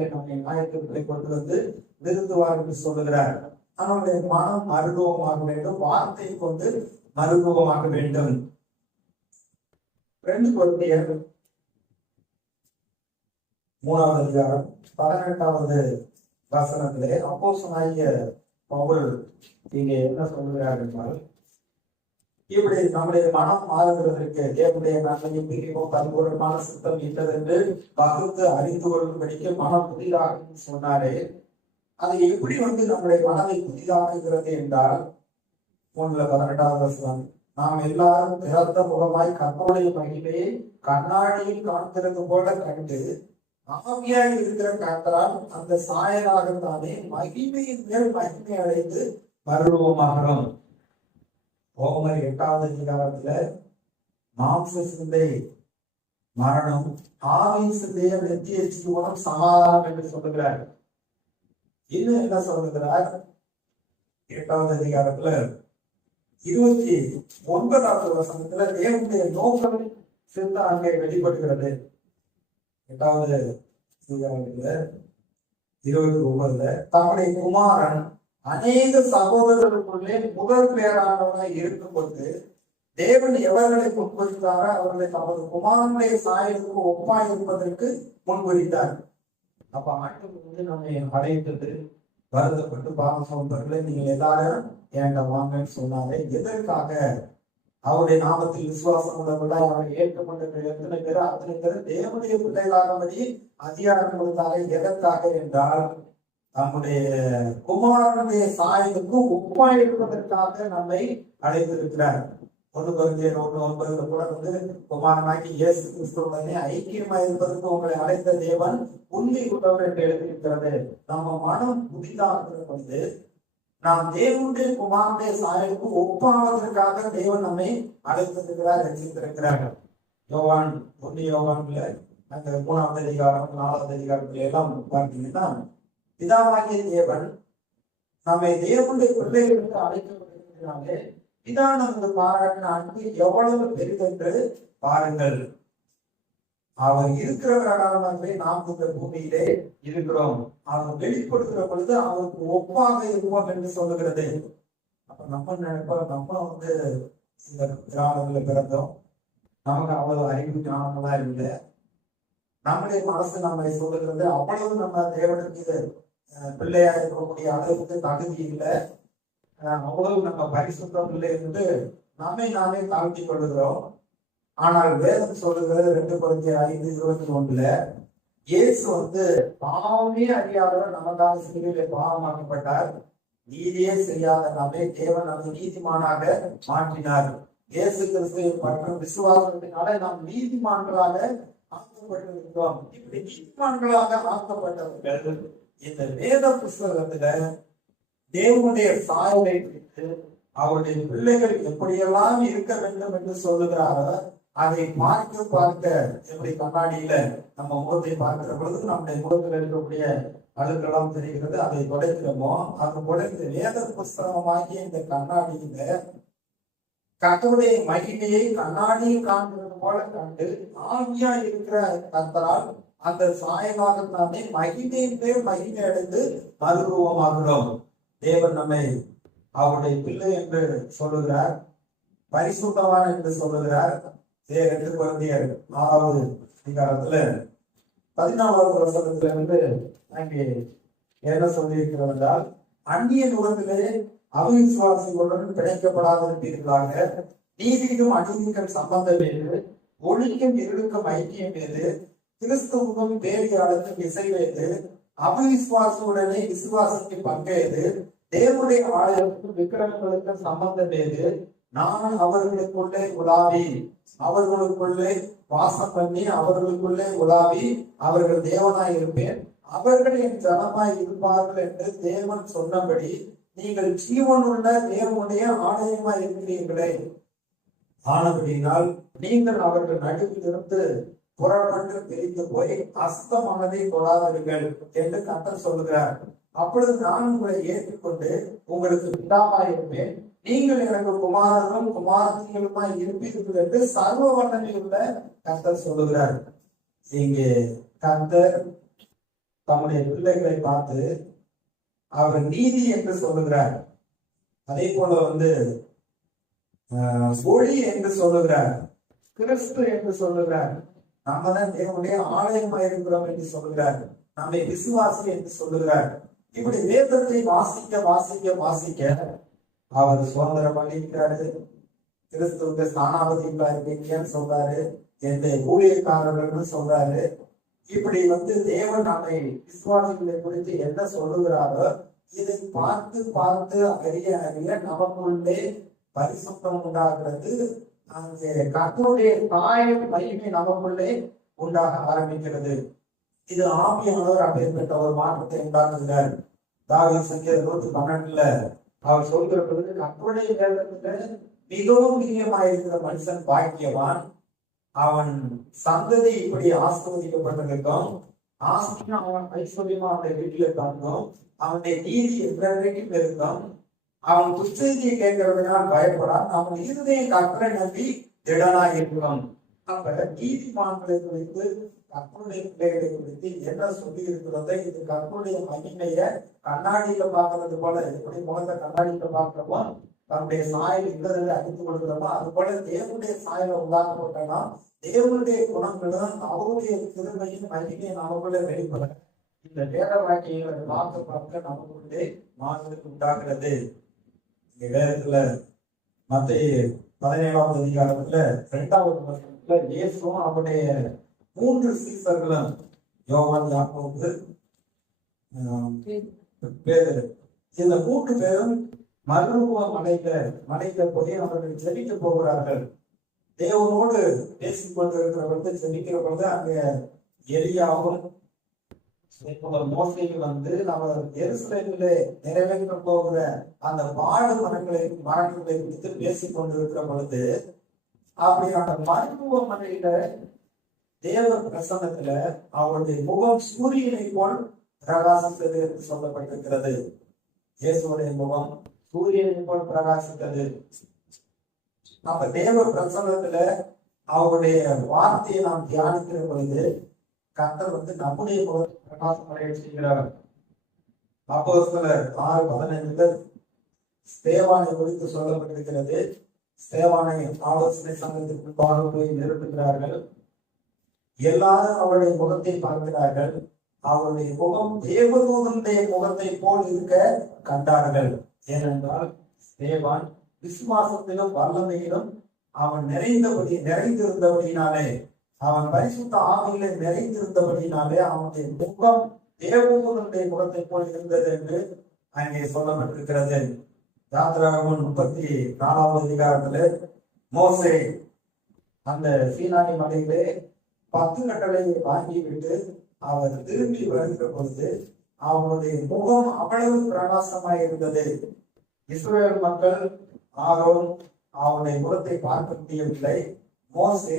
நாட்களை நம்மை ஆயத்திற்குள்ளே கொண்டு வந்து நிறுத்துவார் என்று சொல்லுகிறார். அவனுடைய மனம் மறுரூபமாக வேண்டும், வார்த்தையை கொண்டு மறுரூபமாக வேண்டும். 2 கொரிந்தியர் 3வது அதிகாரம் 18வது வசனத்திலே அப்போஸ்தலனாகிய பவுல் இங்கே என்ன சொல்லுகிறார் என்றால், இப்படி நம்முடைய மனம் மாறுகிறதற்கு தேவனுடைய நன்மையும் பிரிவும் பரிபூரணமான சித்தம் இட்டதென்று பகுத்து அறிந்து கொள்ளும்படிக்கு மனம் புதிதாக சொன்னாரே, அது எப்படி நம்முடைய மனதை புதிதாக்குகிறது என்றால் 18வது வசனம், நாம் எல்லாரும் திறந்த முகமாய் கர்த்தருடைய மகிமையை கண்ணாடியில் காண்கிறது போல கண்டு ஆவியாய் இருக்கிற கர்த்தரால் அந்த சாயலாகத்தானே மகிமையின் மேல் மகிமை அடைந்து மறுரூபமாகிறோம். ரோமர் 8வது அதிகாரத்துல மாம்ச சிந்தை மரணம், ஆவியின் சிந்தைய நித்திய ஜீவனம் சமாதானம் என்று சொல்லுகிறார். இன்னும் என்ன சொல்லுகிறார்? 8வது அதிகாரத்துல 29வது வசனத்துல தேவனுடைய நோக்கம் சிந்தை அங்கே வெளிப்படுகிறது. 8வது அதிகாரத்துல 29 தம்முடைய குமாரன் அநேக சகோதரர்களுக்குள்ளே முதல் பேரானவனாய் இருக்கும்போது தேவன் எவர்களை முன்குறித்தாரோ அவர்களை தமது குமாரனுடைய சாயலுக்கு ஒப்பாய் இருப்பதற்கு முன்குறித்தார். அப்ப ஆண்டு நம்மை அடைந்தது வருத்தப்பட்டு பாவம் சோதர்களே நீங்கள் எல்லாரும் என்கிட்ட வாங்கன்னு சொன்னாரே, எதற்காக? அவருடைய நாமத்தில் விசுவாசம் உள்ளவர்களாய் அவரை ஏற்றுக்கொண்ட எத்தனை பேர் அத்தனை பேர் தேவனுடைய பிள்ளைகளாகும்படி அதிகாரம் கொடுத்தாங்க. எதற்காக என்றால் நம்முடைய குமாரனுடைய சாயலுக்கு ஒப்பாய் இருப்பதற்காக நம்மை அழைத்திருக்கிறார். 1 கொரிந்தியர் 1:9 கூட குமாரனாகி இயேசு கிறிஸ்துவுடனே ஐக்கியமாய் இருப்பதற்கு உங்களை அழைத்த தேவன் உண்மை உள்ளவர் என்று எழுதியிருக்கிறது. நம்ம மனம் புதிதாக நாம் தேவனுடைய குமாரனுடைய சாயலுக்கு ஒப்பாவதற்காக தேவன் நம்மை அழைத்திருக்கிறார், ரட்சித்திருக்கிறார். யோவான் 1 யோவான்ல அந்த 3வது அதிகாரம் 4வது அதிகாரத்துல எல்லாம் பார்த்தீங்கன்னா, பிதாவாகிய தேவன் நம்மை தேவனுடைய பிள்ளைகளுக்கு அழைக்கப்படுகிறாலே பிதா நமக்கு பாராட்டின அன்பு எவ்வளவு பெரிதென்று பாருங்கள். அவர் இருக்கிறவர்களாகவே நாம் இந்த பூமியிலே இருக்கிறோம். அவர் வெளிப்படுகிற பொழுது அவருக்கு ஒப்பாக இருப்போம் என்று சொல்லுகிறது. அப்ப நம்ம நினைப்போம், நம்ம இந்த கிராமத்துல பிறந்தோம், நமக்கு அவ்வளவு அறிவு ஞானமெல்லாம் இல்லை. நம்முடைய மனசு நம்மை சொல்லுகிறது அவ்வளவு நம்ம தேவனுக்கு பிள்ளையா இருக்கக்கூடிய அளவுக்கு தகுதி இல்லை, அவ்வளவு நம்ம பரிசுத்தம் இல்லை என்று நம்மை நாமே தாழ்த்தி கொள்ளுகிறோம். ஆனால் வேதம் சொல்லுகிறது 2 கொரிந்தியர் 5:21 இயேசு பாவமே அறியாதவர் நமக்காக சிலுவையிலே பாவமாக்கப்பட்டார், நீதியே செய்யாத நம்மை தேவன் அந்த நீதிமானாக மாற்றினார். இயேசு கிறிஸ்துவின் மற்றும் விசுவாசத்தினால நாம் நீதிமான்களாக ஆக்கப்பட்டிருக்கிறோம். இப்படி நீதிமான்களாக ஆக்கப்பட்டவர்கள் இந்த வேத புஸ்தகத்துல தேவனுடைய சாயலை வைத்து அவருடைய பிள்ளைகள் எப்படியெல்லாம் இருக்க வேண்டும் என்று சொல்லுகிறாரோ அதை பார்க்க எப்படி கண்ணாடியில நம்ம முகத்தை பார்க்கிற பொழுது நம்முடைய முகத்தில் இருக்கக்கூடிய அழுக்கெல்லாம் தெரிகிறது, அதை உடைக்கிறோமோ அது உடைத்து வேத புஸ்தகமாகிய இந்த கண்ணாடியில கர்த்தருடைய மகிமையை கண்ணாடியில் காண்கிறது போல கண்டு ஆவியா இருக்கிற கர்த்தரால் அந்த சாயலாகத்தானே மகிமையின் மேல் மகிமை அடைந்து மறுரூபமாகிறோம். தேவன் நம்மை அவருடைய பிள்ளை என்று சொல்லுகிறார், பரிசுத்தவான் என்று சொல்லுகிறார். 2 கொரிந்தியர் 6வது அதிகாரத்துல 14வது வசனத்துல அங்கே என்ன சொல்லியிருக்கிறது என்றால், அந்நிய நுகத்திலே அவிசுவாசிகளுடன் பிணைக்கப்படாதிருப்பீர்களாக, நீதிக்கும் அநீதிக்கும் சம்பந்தம் ஏது, ஒளிக்கும் இருளுக்கும் ஐக்கியம் ஏது, கிறிஸ்துவுக்கும் வேலையாளருக்கும் இசைவேது, அவிசுவாசியுடனே விசுவாசத்தை பங்கேது, தேவனுடைய ஆலயத்துக்கும் விக்கிரகங்களுக்கு சம்பந்தம் ஏது, நான் அவர்களுக்குள்ளே உலாவி அவர்களுக்குள்ளே வாசம் பண்ணி அவர்களுக்குள்ளே உலாவி அவர்கள் தேவனாய் இருப்பேன், அவர்கள் என் ஜனமாய் இருப்பார்கள் என்று தேவன் சொன்னபடி நீங்கள் ஜீவனுள்ள தேவனுடைய ஆலயமாய் இருக்கிறீர்களே, ஆனபடியினால் நீங்கள் அவர்கள் நடுவில் இருந்து புறப்பட்டு பிரித்து போய் அஸ்தமானதை தொடாதீர்கள் என்று கர்த்தர் சொல்லுகிறார். அப்பொழுது நான் உங்களை ஏற்றுக்கொண்டு உங்களுக்கு பிதாவாய் இருப்பேன், நீங்கள் எனக்கு குமாரனும் குமாரத்திகளுமாய் இருப்பீர்கள் என்று சர்வ வல்லமையுள்ள கர்த்தர் சொல்லுகிறார். இங்கே கர்த்தர் தம்முடைய பிள்ளைகளை பார்த்து அவர் நீதி என்று சொல்லுகிறார். அதே போல ஒளி என்று சொல்லுகிறார், கிறிஸ்து என்று சொல்லுகிறார், நாம தான் தேவனுடைய ஆலயமாக இருக்கிறோம் என்று சொல்லுகிறார், நம்மை விசுவாசி என்று சொல்லுகிறார். இப்படி வேதத்தை வாசிக்க வாசிக்க வாசிக்க அவர் சுதந்திரம் பண்ணியிருக்காரு. கிறிஸ்துவுக்கு ஸ்தானாபதிகளா இருக்கீங்கன்னு சொல்றாரு, எந்த ஊழியக்காரர்கள்னு சொல்றாரு. இப்படி தேவன் நம்மை விசுவாசிகளை குறித்து என்ன சொல்லுகிறாரோ இதை பார்த்து பார்த்து அறிய அறிய நமக்குள்ளே பரிசுத்தம் உண்டாகிறது. அங்கே கர்த்தருடைய தாயின் மகிமை நமக்குள்ளே உண்டாக ஆரம்பிக்கிறது. இது ஆவியானவர் அப்பேற்பட்ட ஒரு மாற்றத்தை உண்டாக்குகிறார். தாவீது சங்கீதம் 112 அவர் சொல்கிற பொழுது, கர்த்தருடைய வேதத்துல மிகவும் பிரியமாயிருக்கிற மனுஷன் பாக்கியவான், அவன் சந்ததி இப்படி ஆசீர்வதிக்கப்பட்டிருக்கும், ஆஸ்தியும் அவன் ஐஸ்வர்யமா அவனுடைய வீட்டில தங்கும், அவனுடைய நீதி என்றைக்கும் இருக்கும், அவன் துச்செய்தியை கேட்கிறவனால் பயப்படான், அவன் இருதயம் கர்த்தரை நம்பி திடனாய் இருக்கிறான். அப்ப நீதிமான்களை குறித்து கர்த்தருடைய பிள்ளைகளை குறித்து என்ன சொல்லி இருக்கிறதோ இது கர்த்தருடைய மகிமைய கண்ணாடியில பாக்குறது போல, எப்படி முகத்தை கண்ணாடியில பாக்குறப்போ தன்னுடைய சாயல் இந்ததில் அடித்து கொடுக்கிறோமோ அது போல தேவனுடைய சாயலை உண்டாக்கப்பட்டனா தேவனுடைய குணங்களும் அவருடைய திருமையும் மகிமையை நமக்குள்ள வெளிப்பட இந்த வேத வாக்கியங்களை பார்க்க பார்க்க நமக்குள்ளே மாறுதல் உண்டாகிறது. இந்த வேதத்துல மத்திய 17ஆவது அதிகாரத்துல 2வது வசனத்துல இயேசுவும் அவருடைய 3 சீசர்களும் யோவான், யாக்கோபு, பேதுரு, இந்த 3 பேரும் மறுரூப மலையில போய் அவர்கள் ஜெபிக்க போகிறார்கள். தேவனோடு பேசிக் கொண்டிருக்கிற பொழுது ஜெபிக்கிற பொழுது அங்க எலியாவும் மோசையில் நம்ம எருசலேமிலே நிறைவேற்ற போகிற அந்த பாடு மரங்களை குறித்து பேசிக் கொண்டிருக்கிற பொழுது அப்படி அந்த மருத்துவமனையில தேவ பிரசன்னத்துல அவருடைய முகம் சூரியனை போல் பிரகாசித்தது என்று சொல்லப்பட்டிருக்கிறது. இயேசுடைய முகம் சூரியனை போல் பிரகாசித்தது. நம்ம தேவ பிரசன்னத்துல அவருடைய வார்த்தையை நாம் தியானிக்கிற பொழுது கர்த்தர் நம்முடைய முகத்தை பிரகாசம் அடைய செய்கிறார். அப்போஸ்தலர் 6:15 ஸ்தேவானை குறித்து சொல்லப்பட்டிருக்கிறது. ஸ்தேவானை ஆலோசனை சங்கத்திற்கு போய் நிறுத்துகிறார்கள். எல்லாரும் அவருடைய முகத்தை பார்க்கிறார்கள். அவருடைய முகம் தேவதூதனுடைய முகத்தை போல் இருக்க கண்டார்கள். ஏனென்றால் ஸ்தேவான் விசுவாசத்திலும் வல்லமையிலும் அவன் நிறைந்திருந்தபடினாலே, அவன் பரிசுத்த ஆவியிலே நிறைந்திருந்தபடினாலே அவனுடைய முகம் தேவதூதனுடைய முகத்தை போல் இருந்தது என்று அங்கே சொல்லப்பட்டிருக்கிறது. யாத்திராகமம் 34வது அதிகாரத்துல மோசே அந்த சீனாய் மலையிலே 10 கட்டளையை வாங்கிவிட்டு அவர் திரும்பி வருகிற பொழுது அவனுடைய முகம் அவ்வளவு பிரகாசமாய் இருந்தது. இஸ்ரவேல் மக்கள் ஆரோன் அவனுடைய முகத்தை பார்க்க முடியவில்லை. மோசே